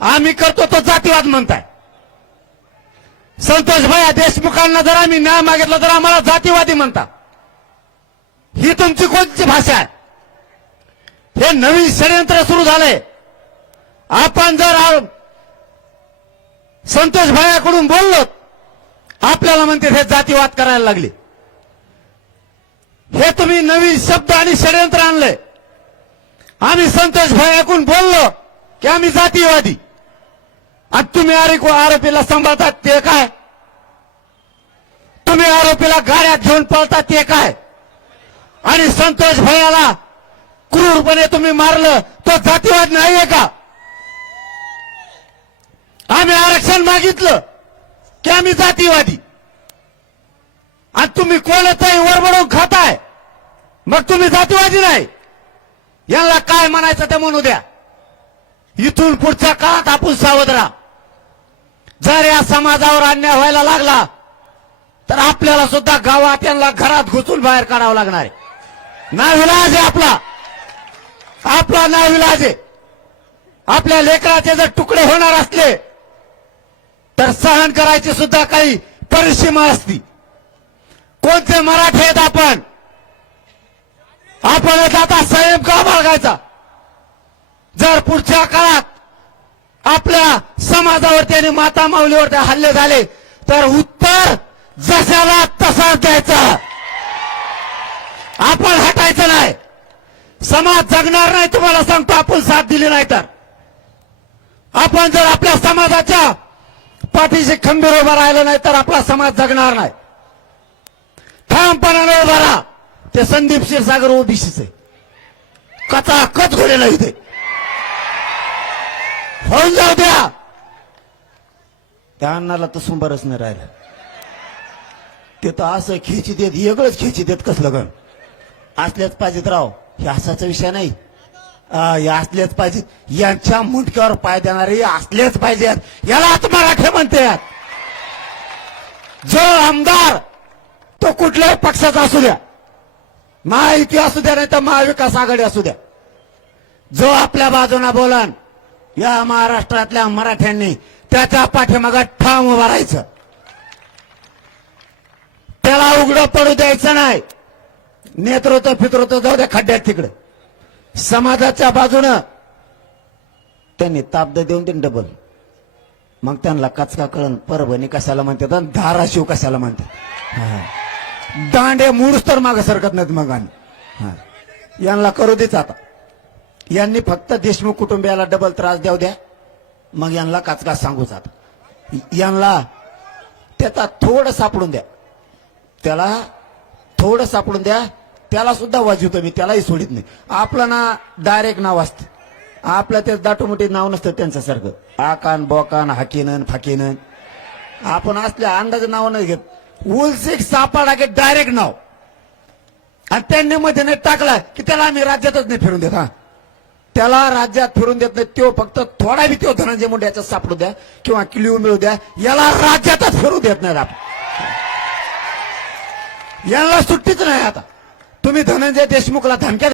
आम्ही करतो तो जातीवाद म्हणताय. संतोष भाया देशमुखांना जर आम्ही न्याय मागितला तर आम्हाला जातीवादी म्हणता. ही तुमची कोणती भाषा आहे? हे नवीन षडयंत्र सुरू झालंय. आपण जर संतोष भायाकडून बोललो आपल्याला म्हणते हे जातीवाद करायला लागले. हे तुम्ही नवीन शब्द आणि षडयंत्र आणलंय. आम्ही संतोष भायाकडून बोललो की आम्ही जातीवादी. आणि तुम्ही आरे- आरोपीला सांभाळतात ते काय? तुम्ही आरोपीला गाड्यात घेऊन पळतात ते काय? आणि संतोष भैयाला क्रूरपणे तुम्ही मारलं तो जातीवाद नाहीये का? आम्ही आरक्षण मागितलं की आम्ही जातीवादी. आणि तुम्ही कोणतंही वरबडून खाताय मग तुम्ही जातीवादी नाही. यांना काय म्हणायचं ते म्हणू द्या. इथून पुढच्या काळात आपण सावध राहा. जर या समाजावर अन्याय व्हायला लागला तर आपल्याला सुद्धा गावात यांना घरात घुसून बाहेर काढावं लागणार आहे. नाविलाज आहे आपला. आपला नाविलाज आहे. आपल्या लेकराचे जर तुकडे होणार असले तर सहन करायची सुद्धा काही परिसीमा असती. कोणते मराठी आहेत आपण? आपण आता संयम का बाळगायचा? जर पुढच्या काळात आपल्या समाजावरती आणि माता माऊलीवरती हल्ले झाले तर उत्तर जशाला तसाच द्यायचा. आपण हटायचं नाही. समाज जगणार नाही तुम्हाला सांगतो आपण साथ दिली नाही तर. आपण जर आपल्या समाजाच्या पाठीशी खंबीर उभा राहिलं नाही तर आपला समाज जगणार नाही. ठामपणाने उभा राहा. ते संदीप क्षीरसागर ओबीसीचे. कचा कच घोडेला इथे होऊन जाऊ द्या. त्या अण्णाला तर सुंबरच नाही राहिलं. ते तर असं खेची देत वेगळंच खेची देत कसलं गण असल्याच पाहिजेत राव हे असाचा विषय नाही. हे असलेच पाहिजेत. यांच्या मुंडक्यावर पाय देणारे असलेच पाहिजेत. याला आता मराठे म्हणतात. जो आमदार तो कुठल्याही पक्षाचा असू द्या. महायुती असू द्या नाही तर महाविकास आघाडी असू द्या. जो आपल्या बाजूना बोलान या महाराष्ट्रातल्या मराठ्यांनी त्याच्या पाठीमागं ठाम उभारायचं राहायचं. त्याला उघडं पडू द्यायचं नाही. नेतृत्व फितृत्व जाऊ द्या खड्ड्यात तिकडे. समाजाच्या बाजूनं त्यांनी ताब्द देऊन देईन डबल मग त्यांना कचका कळण परभणी कशाला म्हणतात आणि धाराशिव कशाला म्हणतात? दांडे मूळच तर मागं सरकत नाहीत मग आणि. हा. यांना करू देच आता. यांनी फक्त देशमुख कुटुंबियाला डबल त्रास देऊ द्या. मग यांना काचका सांगू जात. यांना त्याचा थोडं सापडून द्या. त्याला थोडं सापडून द्या. त्याला सुद्धा वाजवतो मी त्यालाही सोडित नाही. आपलं ना डायरेक्ट नाव असतं. आपलं ते दाटोमोठी नाव नसतं त्यांच्यासारखं आकान बोकान हाकीनन फाकीनन. आपण असल्या अंदाज नाव नाही घेत. उलसिक सापाडा के डायरेक्ट नाव. आणि त्यांनी मध्ये नाही टाकला की त्याला आम्ही राज्यातच नाही फिरून देत हा. त्याला राज्यात फिरून देत नाही तो फक्त थोडा बी तो धनंजय मुंडे याच्यात सापडू द्या किंवा किलिओ मिळू द्या याला राज्यातच फिरू देत नाही आपण. याला सुट्टीच नाही आता. तुम्ही धनंजय देशमुखला धमक्या